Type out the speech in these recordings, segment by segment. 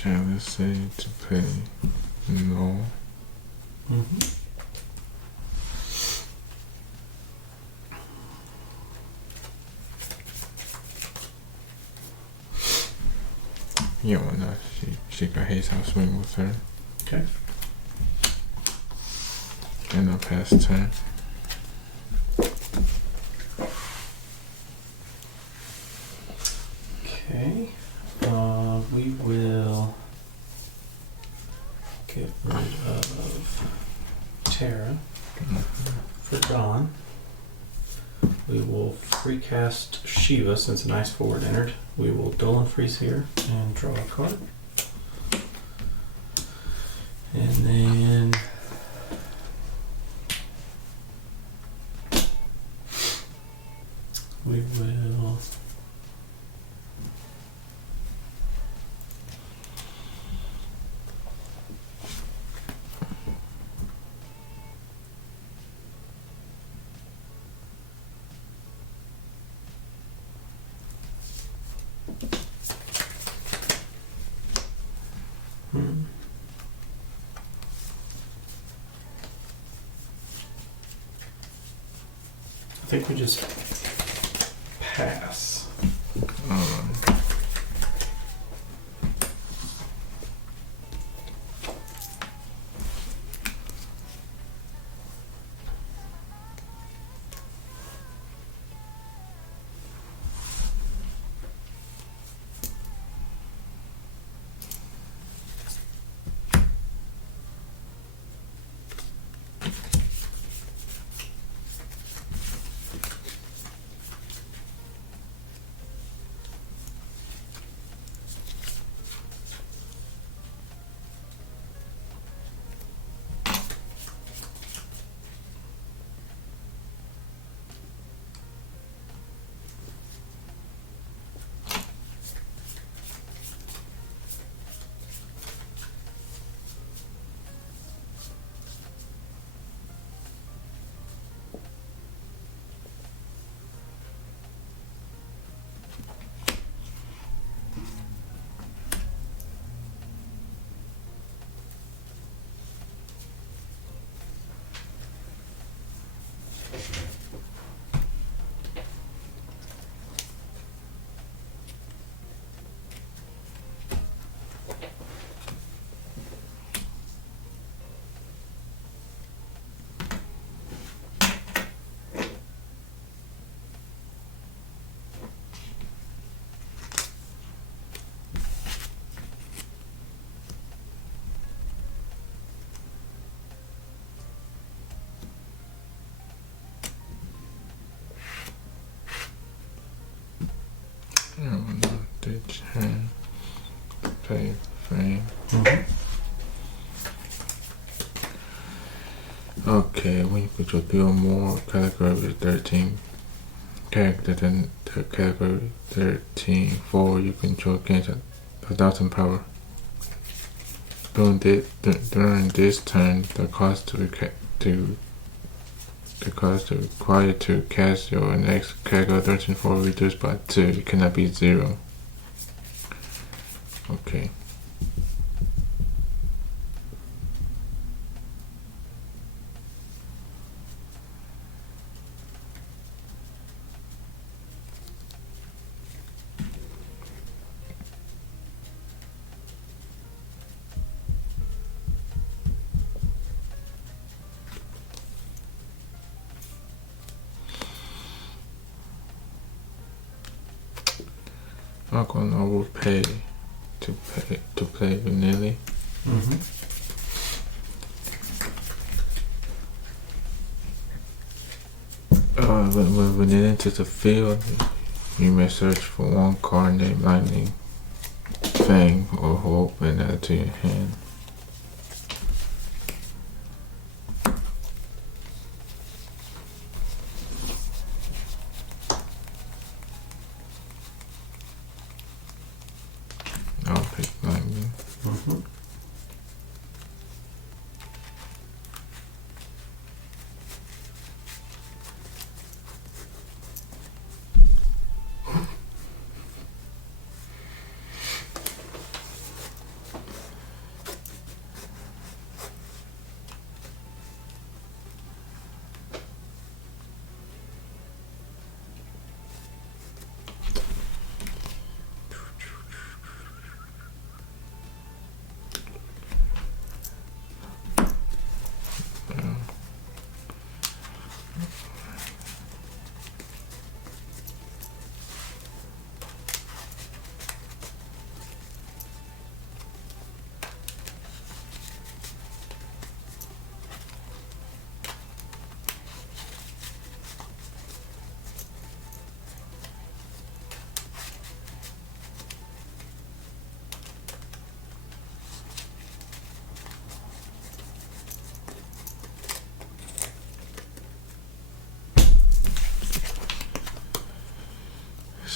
shall I say to play no? Yeah, well, no, she got his house swing with her. Okay. And I'll pass turn. Okay. We will get rid of Terra for Dawn. We will free cast Shiva since an ice forward entered. We will Dolan freeze here and draw a card. And then we will I think we just pass. Ditch hand, play frame. Okay, when you put your 3 or more category with 13 character than the category 13 4, you control gains 1,000 power. During this turn, the cost required to cast your next category 13 4 reduced by 2. It cannot be 0. Okay. I'm gonna overpay to play vanilla. When vanilla enters the field, you may search for one card named Lightning, Fang, or Hope and add it to your hand. I'll pick Lightning.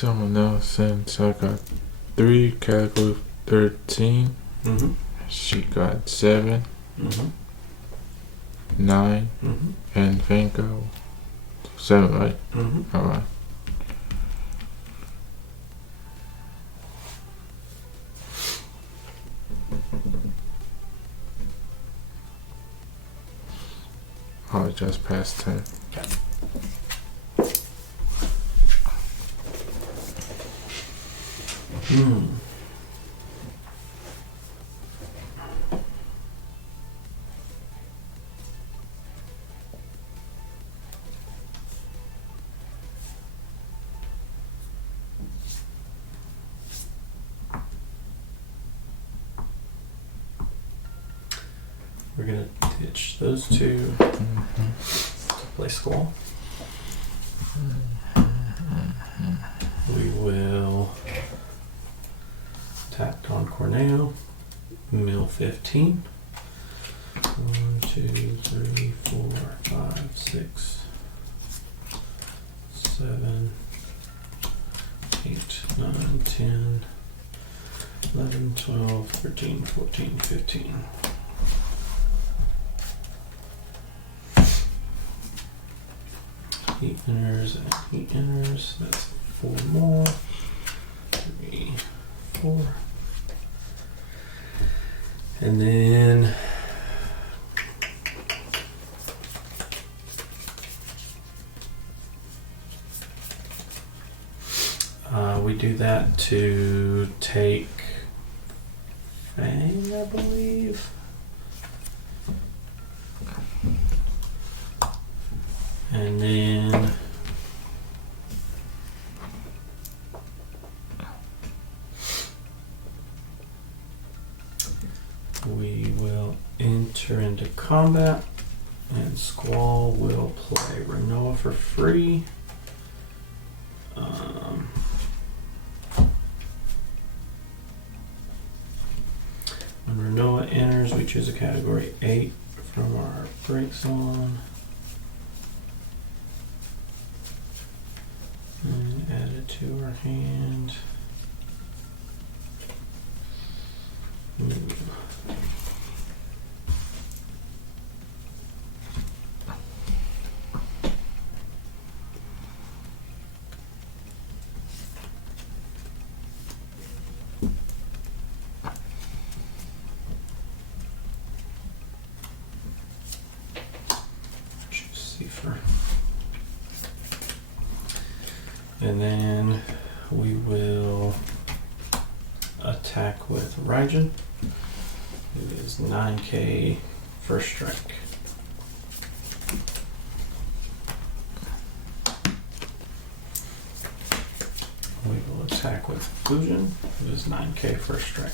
someone else since I got 3 category 13. Mm-hmm. She got 7, Mm-hmm. 9, Mm-hmm. and Vanko 7, right? Mm-hmm. Alright. Oh, it just passed 10. Okay. Hmm. We're gonna ditch those two to play Squall. We will attack Don Corneo, mill 15. 1, 2, 3, 4, 5, 6, 7, 8, 9, 10, 11, 12, 13, 14, 15. He enters and he enters. That's 4 more. 3, 4. And then we do that to take Fang, I believe. And then we will enter into combat, and Squall will play Renoa for free. When Renoa enters, we choose a category 8 from our breaks on. And add it to our hand. Cipher. And then we will attack with Raijin. It is 9k first strike. We will attack with Fusion. It is 9k first strike.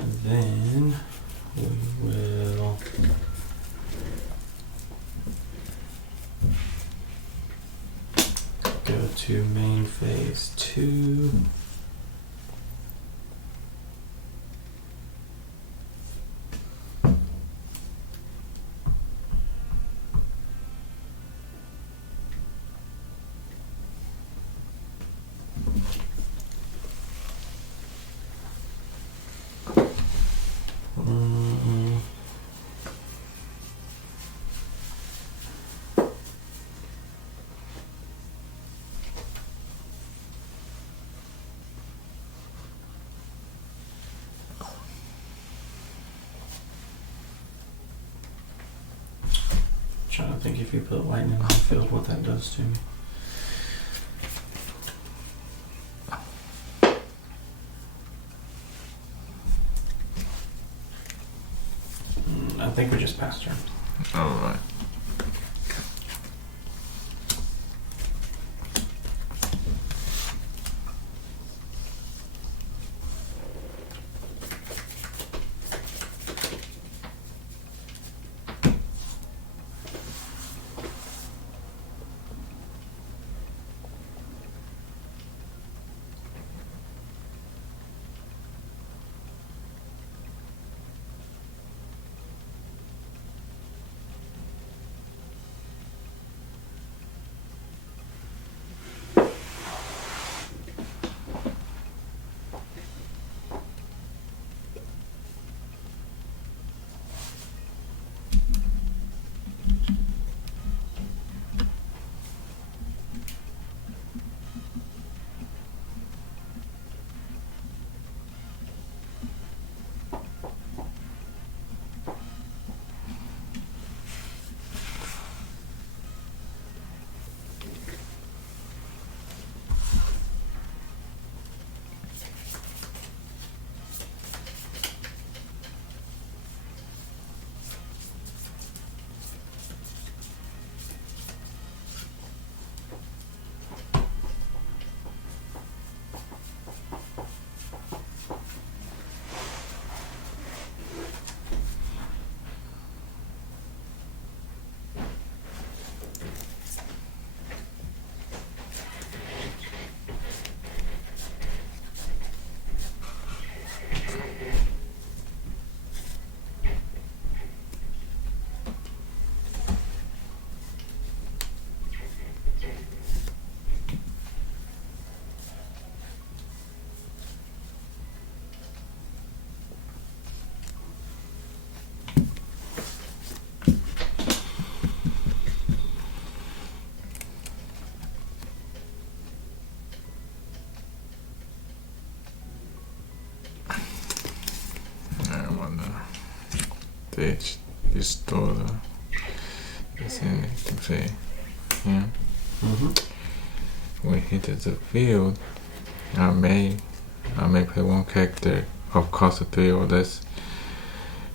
And then we will go to main phase 2. Trying to think if you put lightning on the field, what that does to me. I think we just passed turn. Alright. wanna restore this anything say here. When he enters the field, I may play one character of cost of 3 or less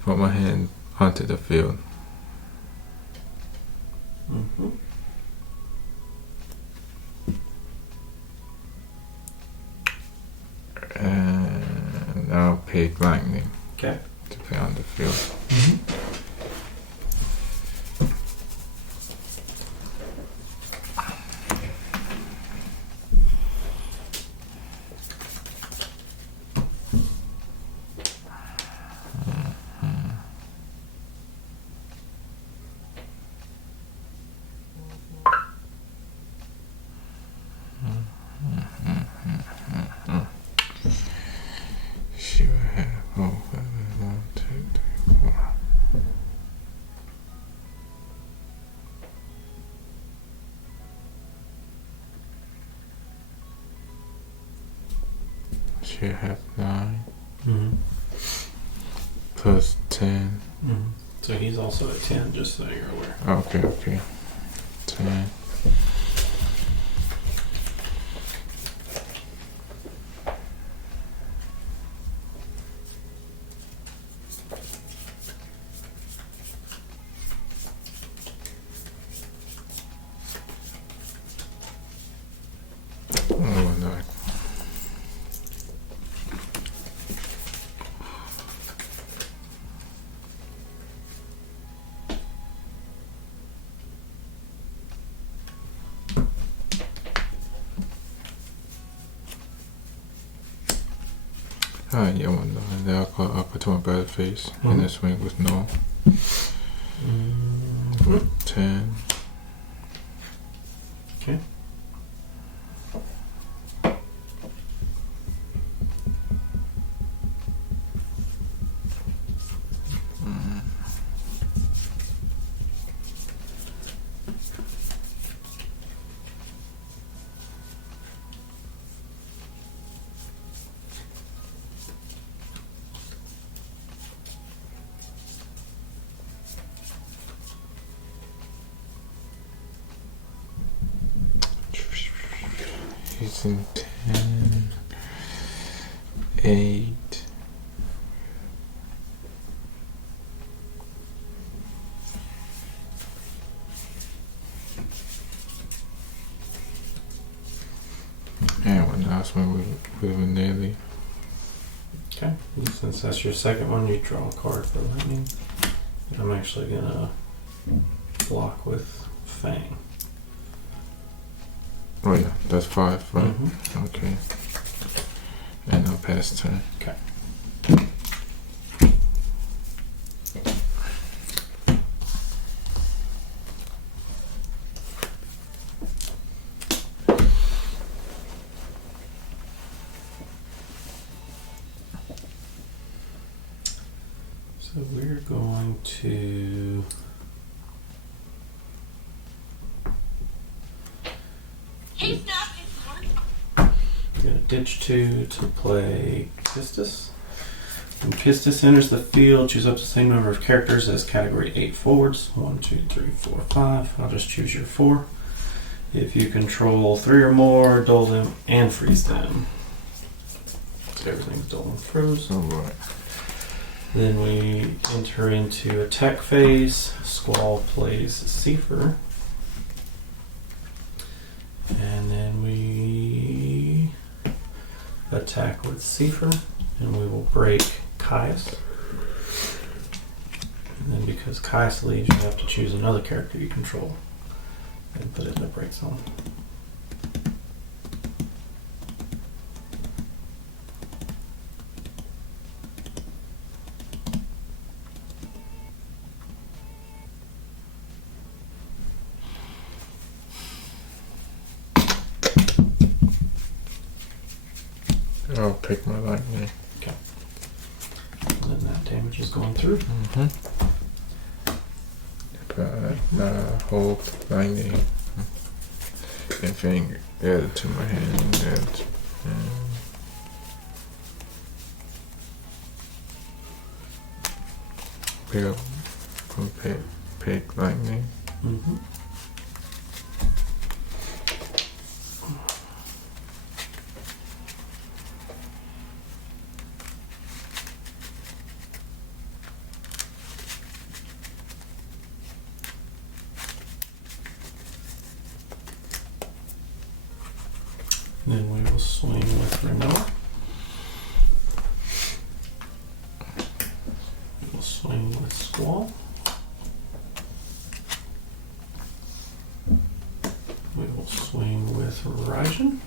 from my hand onto the field. And I'll pay lightning to play on the field. She will have 1, 2, 3, 4. She have 9 plus 10. So he's also at 10, just so you're aware. Okay. 10. Oh no. Alright, yeah, one no. And then I'll put to my battle face and then swing with no. 10. Okay. He's in 10, 8. And one last one with nearly. Okay. Since that's your second one, you draw a card for lightning. I'm actually gonna block with Fang. Oh yeah, that's 5, right? Okay. And I'll pass turn. Okay. So we're going to ditch 2 to play Pistis. When Pistis enters the field, choose up to the same number of characters as category 8 forwards. 1, 2, 3, 4, 5. I'll just choose your 4. If you control 3 or more, dull them and freeze them. So everything's dull and froze. Alright. Then we enter into attack phase. Squall plays Seifer. And then we attack with Seifer, and we will break Caius. And then because Caius leaves, you have to choose another character you control and put it in the break zone. I'll pick my lightning. Okay. And then that damage is going through. Hold lightning. And finger add it to my hand. Pick up from pick lightning. Mm-hmm. Then we will swing with Renilla. We'll swing with Squall. We will swing with Raijin.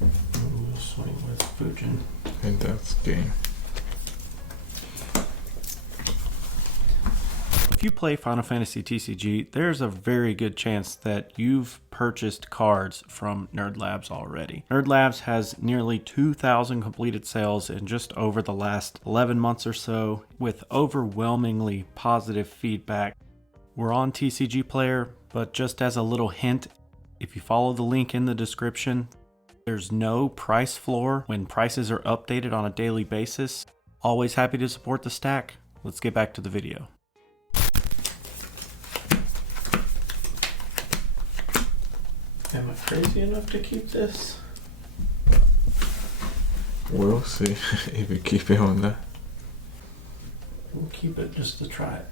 And we'll swing with Fujin. And that's game. If you play Final Fantasy TCG, there's a very good chance that you've purchased cards from Nerd Labs already. Nerd Labs has nearly 2,000 completed sales in just over the last 11 months or so, with overwhelmingly positive feedback. We're on TCG Player, but just as a little hint, if you follow the link in the description, there's no price floor when prices are updated on a daily basis. Always happy to support the stack. Let's get back to the video. Am I crazy enough to keep this? We'll see if we keep it on that. We'll keep it just to try it.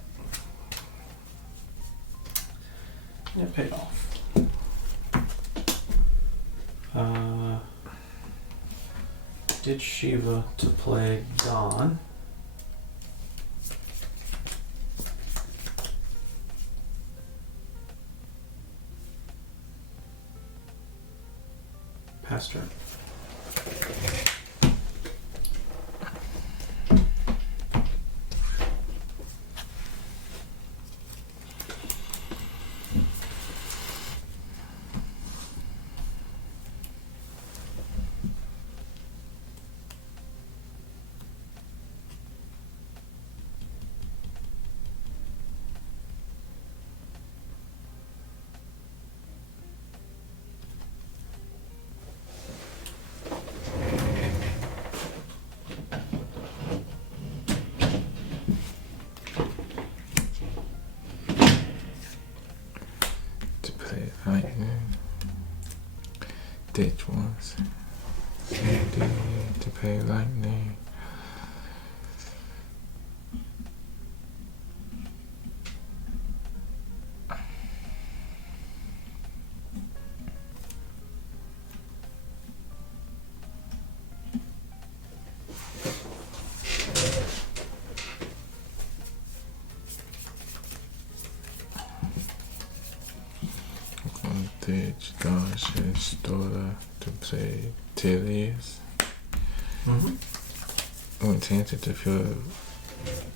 It paid off. Did Shiva to play Dawn. Pass turn. Lightning. Ditch once. To pay lightning. Ditch, dodge, and store to play Tillies. When enters the field,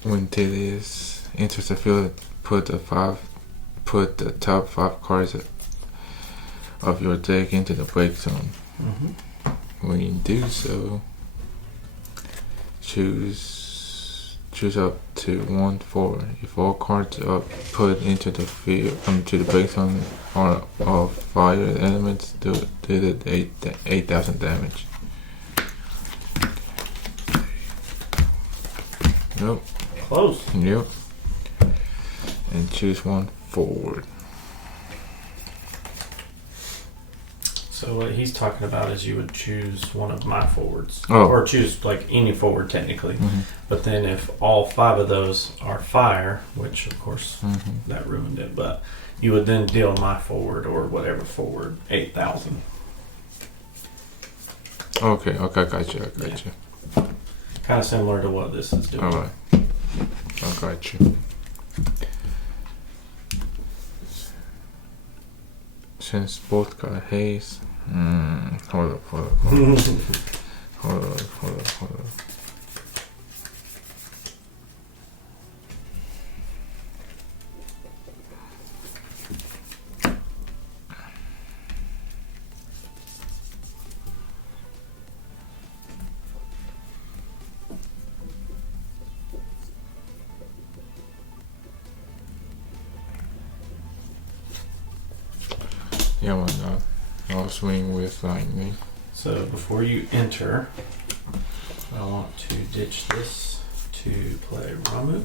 when Tillies enters the field, put the top 5 cards of your deck into the break zone. When you do so, choose up to 1/4. If all cards are put into the field, to the break zone are of fire elements, do the 8,000 damage. Nope. Close. Yep. And choose one forward. So what he's talking about is you would choose one of my forwards. Oh. Or choose like any forward technically. But then if all 5 of those are fire, which of course that ruined it, but you would then deal my forward or whatever forward 8,000. Okay, I got you. Kind of similar to what this is doing. Alright. I got you. Since both got haze. Hold up. Hold up. Yeah, why not? I'll swing with lightning. So before you enter, I want to ditch this to play Ramu.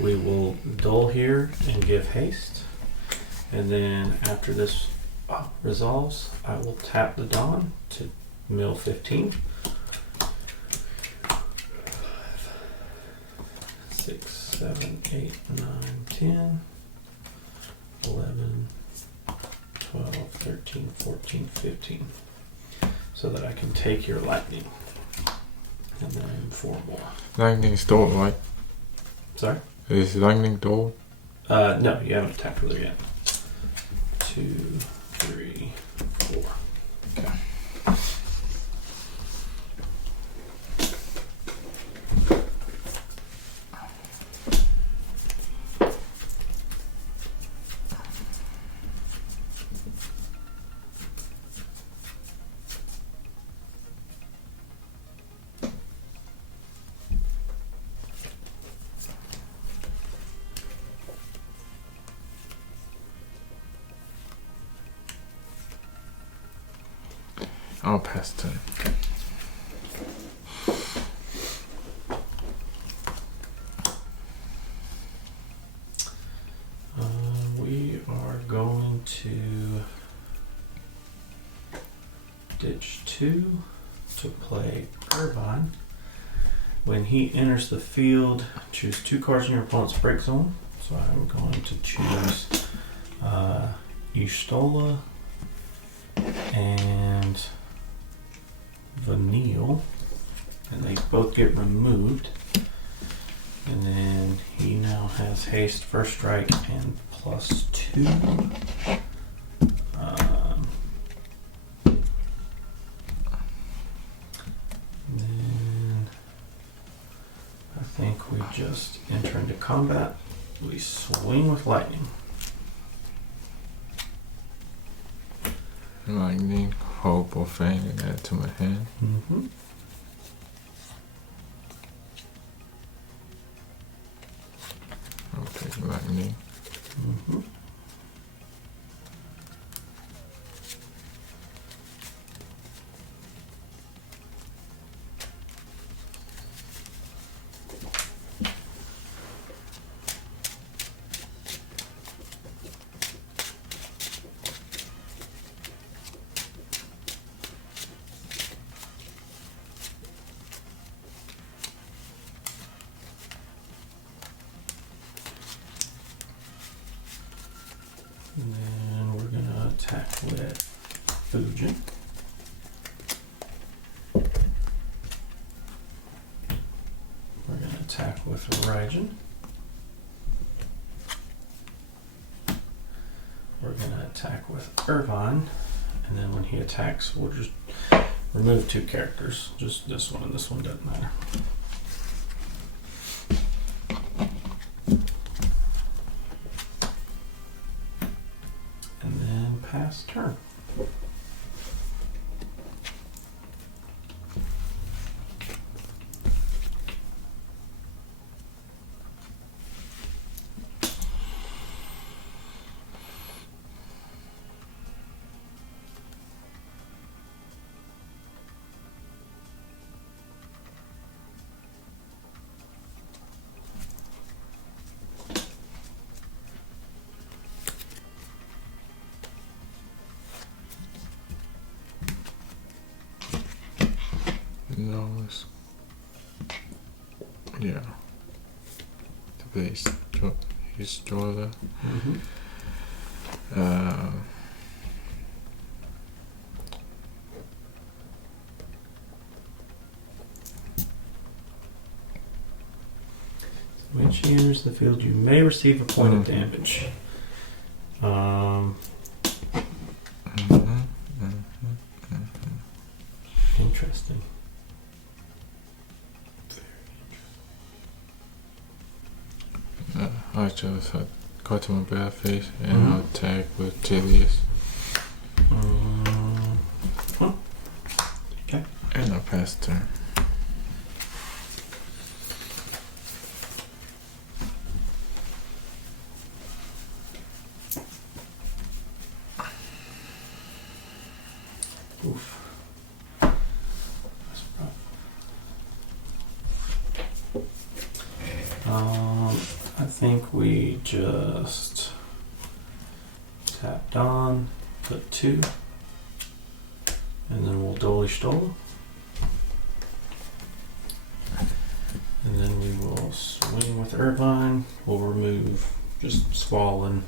We will dull here and give haste. And then after this resolves, I will tap the Dawn to mill 15. 6, 7, 8, 9, 10, 11, 12, 13, 14, 15. So that I can take your lightning. And then 4 more. Lightning stored, right? Sorry? Is lightning stored? No, you haven't attacked with her yet. 2, 3, 4. Okay. I'll pass turn. We are going to ditch 2 to play Irvine. When he enters the field, choose 2 cards in your opponent's break zone. So I'm going to choose Ishtola and Vanille, and they both get removed. And then he now has haste, first strike, and +2. Then I think we just enter into combat. We swing with lightning. Lightning, hope, or fang, and add to my hand. Mm-hmm. I'll take lightning. Mm-hmm. And then we're gonna attack with Fujin. We're gonna attack with Raijin. We're gonna attack with Irvine, and then when he attacks, we'll just remove 2 characters. Just this one and this one, doesn't matter. And then pass turn. No, it's... yeah. The base, his Jola. Mm-hmm. When she enters the field, you may receive a point of damage. Interesting. I just go to my bad face and I'll attack with Tilius. Okay. And I'll pass turn. Oof. That's rough. I think we just tap Don, put 2, and then we'll Dolly Stola. And then we will swing with Irvine. We'll remove just Squall and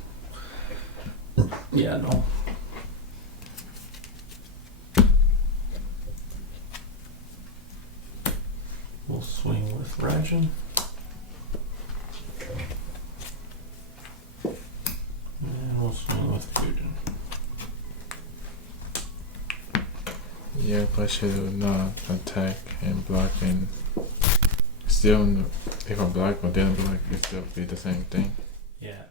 yeah, no. We'll swing with Rajan. And we'll swing with Kujin. Yeah, but should not attack and block and still, if I block or didn't block, it still be the same thing. Yeah,